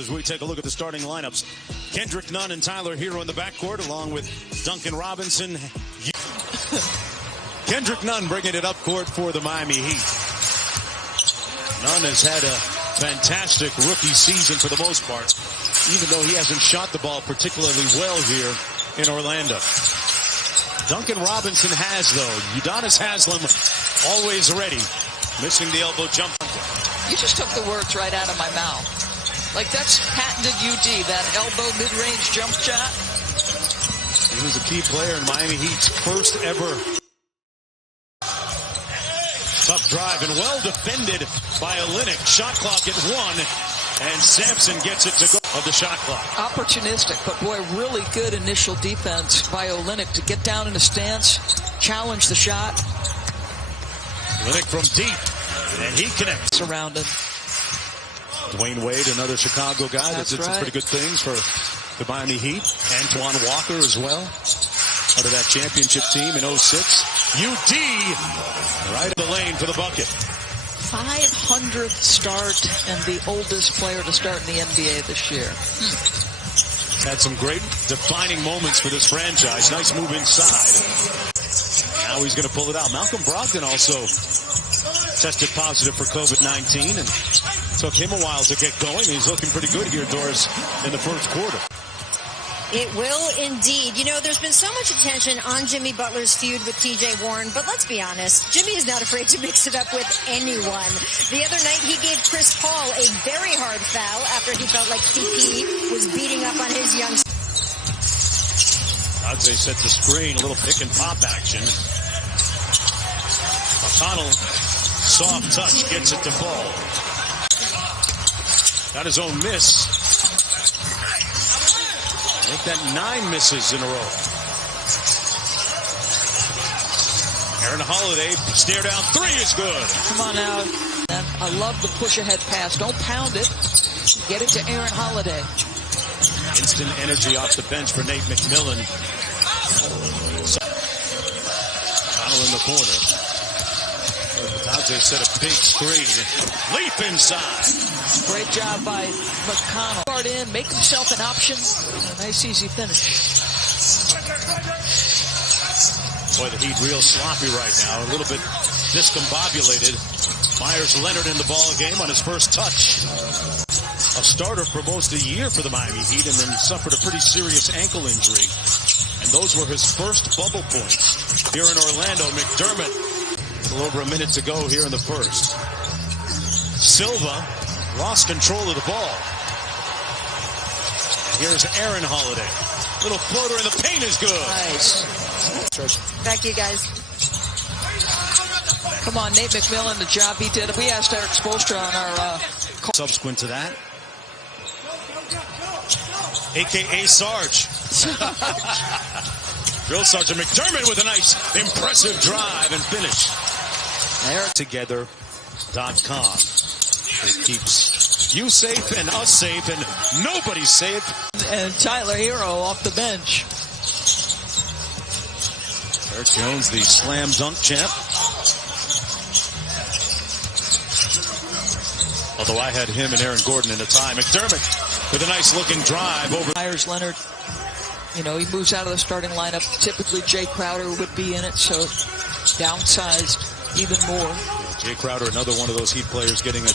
as we take a look at the starting lineups. Kendrick Nunn and Tyler Hero in the backcourt, along with Duncan Robinson. Kendrick Nunn bringing it up court for the Miami Heat. Nunn has had a fantastic rookie season for the most part, even though he hasn't shot the ball particularly well here in Orlando. Duncan Robinson has, though. Udonis Haslem always ready. Missing the elbow jump. You just took the words right out of my mouth. Like, that's patented UD, that elbow mid-range jump shot. He was a key player in Miami Heat's first ever. Tough drive and well defended by Olynyk. Shot clock at 1, and Sampson gets it to go of the shot clock. Opportunistic, but boy, really good initial defense by Olynyk to get down in a stance, challenge the shot. Olynyk from deep, and he connects. Surrounded. Dwayne Wade, another Chicago guy that did some pretty good things for the Miami Heat. Antoine Walker as well, part of that championship team in 06. UD right in the lane for the bucket. 500th start and the oldest player to start in the NBA this year. Had some great defining moments for this franchise. Nice move inside. Now he's going to pull it out. Malcolm Brogdon also tested positive for COVID-19 and took him a while to get going. He's looking pretty good here, Doris, in the first quarter. It will indeed. You know, there's been so much attention on Jimmy Butler's feud with TJ Warren, but let's be honest, Jimmy is not afraid to mix it up with anyone. The other night, he gave Chris Paul a very hard foul after he felt like CP was beating up on his young... Adze set the screen, a little pick and pop action. McConnell, soft touch, gets it to Ball. Got his own miss. Make that 9 misses in a row. Aaron Holiday, stare down 3 is good. Come on out. I love the push ahead pass. Don't pound it. Get it to Aaron Holiday. Instant energy off the bench for Nate McMillan. Connell in the corner. Adze set a big screen. Leap inside. Great job by McConnell. Start in, make himself an option. A nice easy finish. Boy, the Heat real sloppy right now. A little bit discombobulated. Myers Leonard in the ball game on his first touch. A starter for most of the year for the Miami Heat, and then suffered a pretty serious ankle injury. And those were his first bubble points here in Orlando. McDermott, a little over a minute to go here in the first. Silva lost control of the ball. Here's Aaron Holiday. Little floater in the paint is good. Nice. Back to you guys. Come on, Nate McMillan, the job he did. We asked Eric Spoelstra on our... Subsequent to that, a.k.a. Sarge. Drill Sergeant McDermott with a nice, impressive drive and finish. Together.com. It keeps you safe and us safe and nobody safe. And Tyler Hero off the bench. Eric Jones, the slam dunk champ. Although I had him and Aaron Gordon in a tie. McDermott with a nice looking drive over. Myers Leonard, you know, he moves out of the starting lineup. Typically Jay Crowder would be in it, so downsized even more. Yeah, Jay Crowder, another one of those Heat players getting a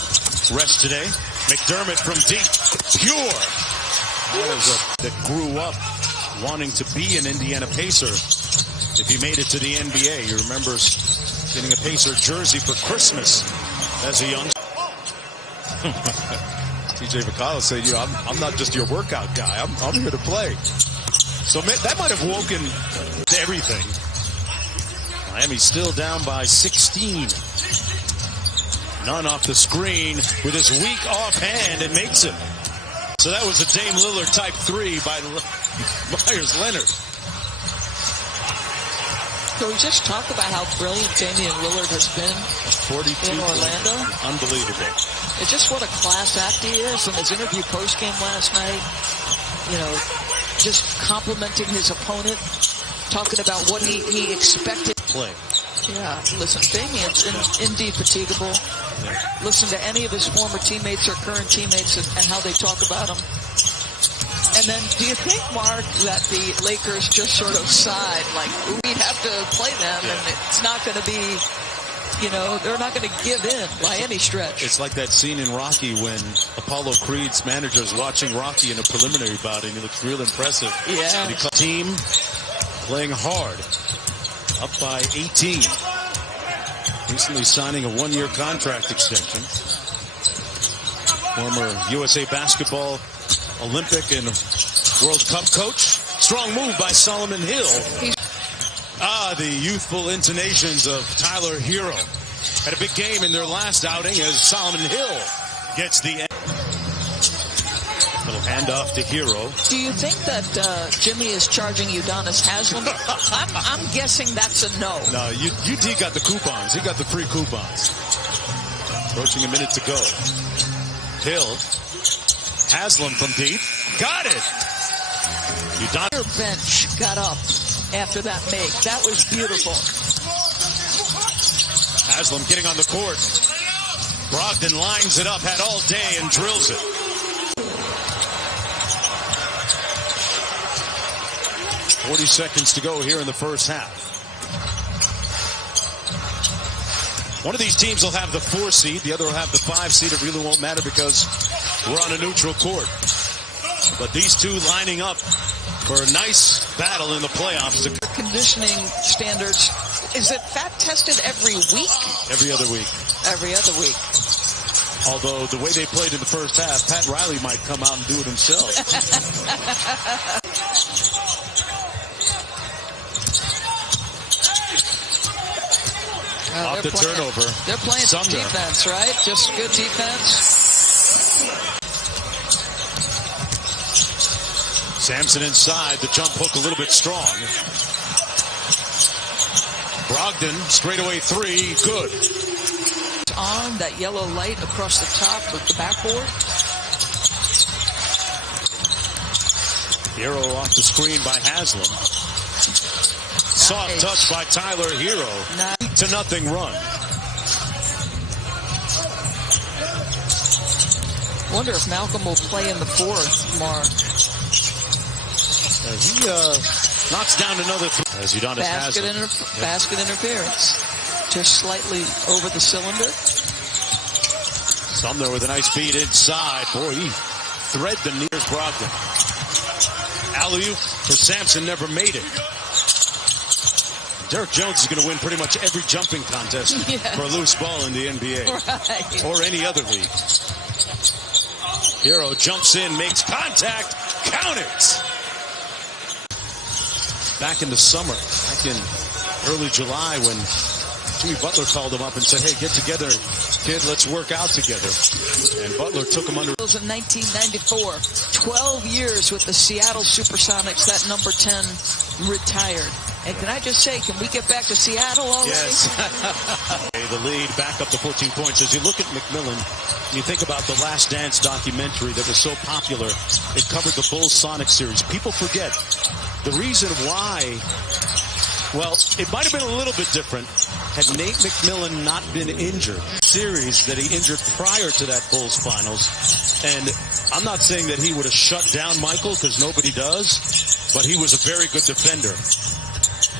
rest today. McDermott from deep, pure. That grew up wanting to be an Indiana Pacer if he made it to the NBA. He remembers getting a Pacer jersey for Christmas as a young. TJ McConnell said, you know, I'm not just your workout guy. I'm here to play. So that might have woken to everything. Miami still down by 16. Nunn off the screen with his weak offhand and makes it. So that was a Dame Lillard type 3 by Myers Leonard. So we just talked about how brilliant Damian Lillard has been 42 in Orlando. Unbelievable. It's just what a class act he is. In his interview post-game last night, you know, just complimenting his opponent, talking about what he expected. Play. Yeah, listen, Damian's indefatigable. Listen to any of his former teammates or current teammates and how they talk about him. And then, do you think, Mark, that the Lakers just sort of sighed, like, we'd have to play them, and it's not going to be, you know, they're not going to give in by any stretch. It's like that scene in Rocky when Apollo Creed's manager is watching Rocky in a preliminary bout, and he looks real impressive. Yeah. And he team playing hard, up by 18. Recently signing a one-year contract extension. Former USA basketball, Olympic, and World Cup coach. Strong move by Solomon Hill. The youthful intonations of Tyler Hero. Had a big game in their last outing as Solomon Hill gets the end. Little handoff to Hero. Do you think that Jimmy is charging Udonis Haslem? I'm guessing that's a no. No, UD got the coupons. He got the free coupons. Approaching a minute to go. Hill. Haslem from deep. Got it. Udonis bench got up after that make. That was beautiful. Haslem getting on the court. Brogdon lines it up, had all day, and drills it. .40 seconds to go here in the first half. One of these teams will have the 4 seed, the other will have the 5 seed. It really won't matter because we're on a neutral court. But these two lining up for a nice battle in the playoffs. Conditioning standards, is it fat tested every week? Every other week. Every other week. Although the way they played in the first half, Pat Riley might come out and do it himself. Off the turnover. They're playing some defense, right? Just good defense. Sampson inside, the jump hook a little bit strong. Brogdon, straightaway 3, good. On that yellow light across the top of the backboard. Hero off the screen by Haslem. Soft touch by Tyler Hero. 8-0 run. Wonder if Malcolm will play in the fourth, Mark. As he knocks down another as Udonis basket interference. Just slightly over the cylinder. Sumner with a nice beat inside. Boy, he thread the nears Brogdon. Alley-oop for Sampson, never made it. Derek Jones is going to win pretty much every jumping contest for a loose ball in the NBA. Right. Or any other league. Hero jumps in, makes contact, count it! Back in the summer, back in early July when Jimmy Butler called him up and said, hey, get together, kid, let's work out together. And Butler took him under. In 1994, 12 years with the Seattle Supersonics, that number 10 retired. And can I just say, can we get back to Seattle already? Yes. The lead back up to 14 points. As you look at McMillan, you think about the Last Dance documentary that was so popular. It covered the Bulls Sonic series. People forget the reason why. Well, it might have been a little bit different had Nate McMillan not been injured. Series that he injured prior to that Bulls finals. And I'm not saying that he would have shut down Michael, because nobody does, but he was a very good defender.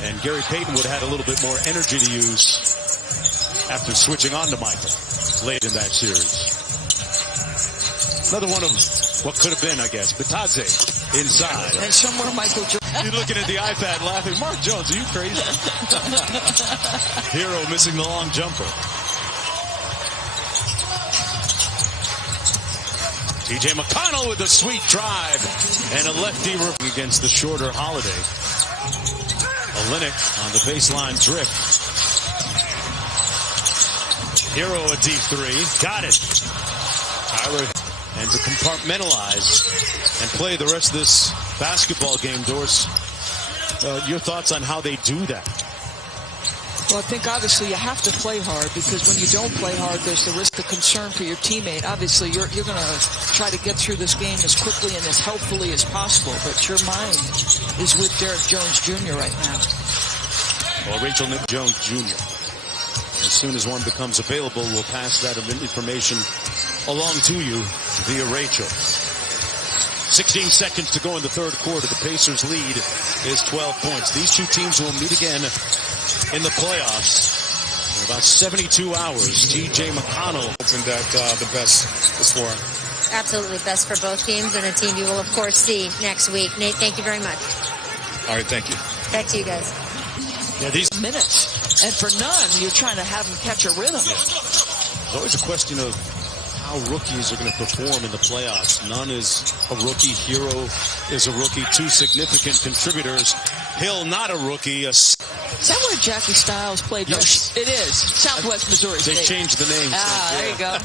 And Gary Payton would have had a little bit more energy to use after switching on to Michael late in that series. Another one of what could have been, I guess. Batadze inside. And somewhere Michael Jordan. You're looking at the iPad laughing. Mark Jones, are you crazy? Hero missing the long jumper. TJ McConnell with a sweet drive and a lefty against the shorter Holiday. Olynyk on the baseline drift. Hero a deep 3. Got it. Tyler, and to compartmentalize and play the rest of this basketball game, Doris. Your thoughts on how they do that? Well, I think obviously you have to play hard, because when you don't play hard, there's the risk of concern for your teammate. Obviously, you're going to try to get through this game as quickly and as healthfully as possible, but your mind is with Derek Jones Jr. right now. Well, Rachel Nick Jones Jr. As soon as one becomes available, we'll pass that information along to you via Rachel. 16 seconds to go in the third quarter. The Pacers lead is 12 points. These two teams will meet again in the playoffs in about 72 hours. T.J. McConnell hoping that the best is for him. Absolutely best for both teams, and a team you will, of course, see next week. Nate, thank you very much. All right, thank you. Back to you guys. Yeah, these minutes. And for Nunn, you're trying to have him catch a rhythm. There's always a question of how rookies are going to perform in the playoffs. Nunn is a rookie. Hero is a rookie. Two significant contributors. Hill, not a rookie. Is that where Jackie Stiles played? Yes. It is. Southwest Missouri State. They changed the name. There you go.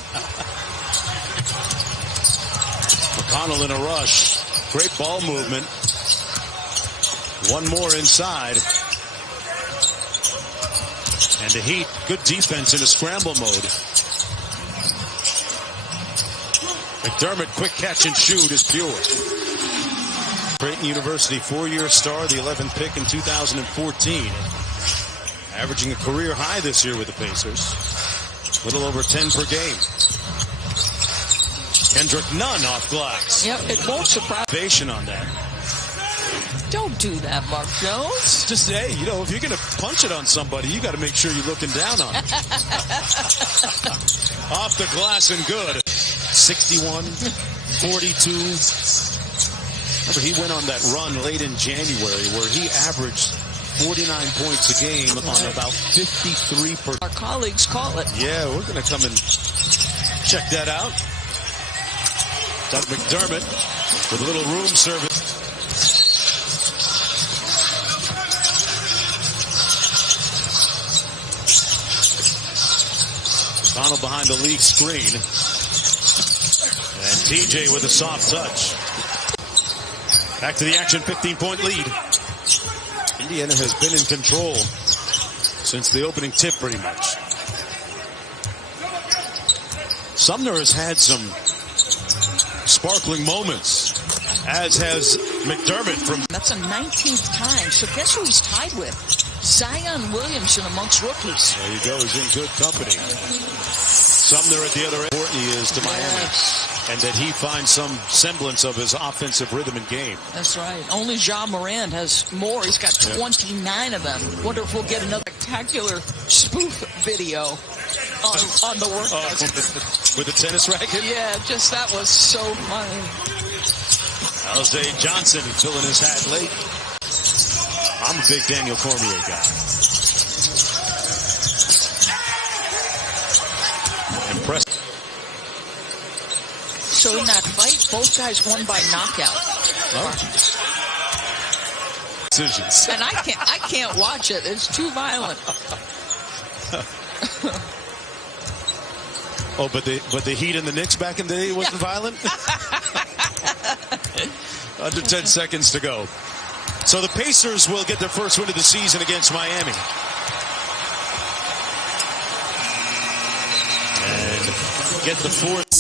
McConnell in a rush. Great ball movement. One more inside. And the Heat, good defense in a scramble mode. McDermott, quick catch and shoot is pure. Creighton University, 4-year star, the 11th pick in 2014. Averaging a career high this year with the Pacers. A little over 10 per game. Kendrick Nunn off glass. Yep, it won't surprise. On that. Don't do that, Mark Jones. Just say, you know, if you're going to punch it on somebody, you got to make sure you're looking down on it. Off the glass and good. 61, 42. Remember, he went on that run late in January where he averaged 49 points a game on about 53%. Our colleagues call it. Yeah, we're going to come and check that out. Doug McDermott with a little room service. McConnell behind the league screen. And TJ with a soft touch. Back to the action, 15-point lead. Indiana has been in control since the opening tip pretty much. Sumner has had some sparkling moments, as has McDermott from... That's a 19th time, so guess who he's tied with? Zion Williamson amongst rookies. There you go, he's in good company. Sumner at the other end. Important he is to Miami. Yes. And that he finds some semblance of his offensive rhythm and game. That's right. Only Ja Morant has more. He's got 29 of them. Wonder if we'll get another spectacular spoof video on the workout. With the tennis racket? Yeah, just that was so funny. Jose Johnson filling his hat late. I'm a big Daniel Cormier guy. Impressive. So in that fight, both guys won by knockout. Oh. Decisions. And I can't watch it. It's too violent. Oh, but the Heat and the Knicks back in the day wasn't violent? Under 10 seconds to go. So the Pacers will get their first win of the season against Miami. And get the fourth.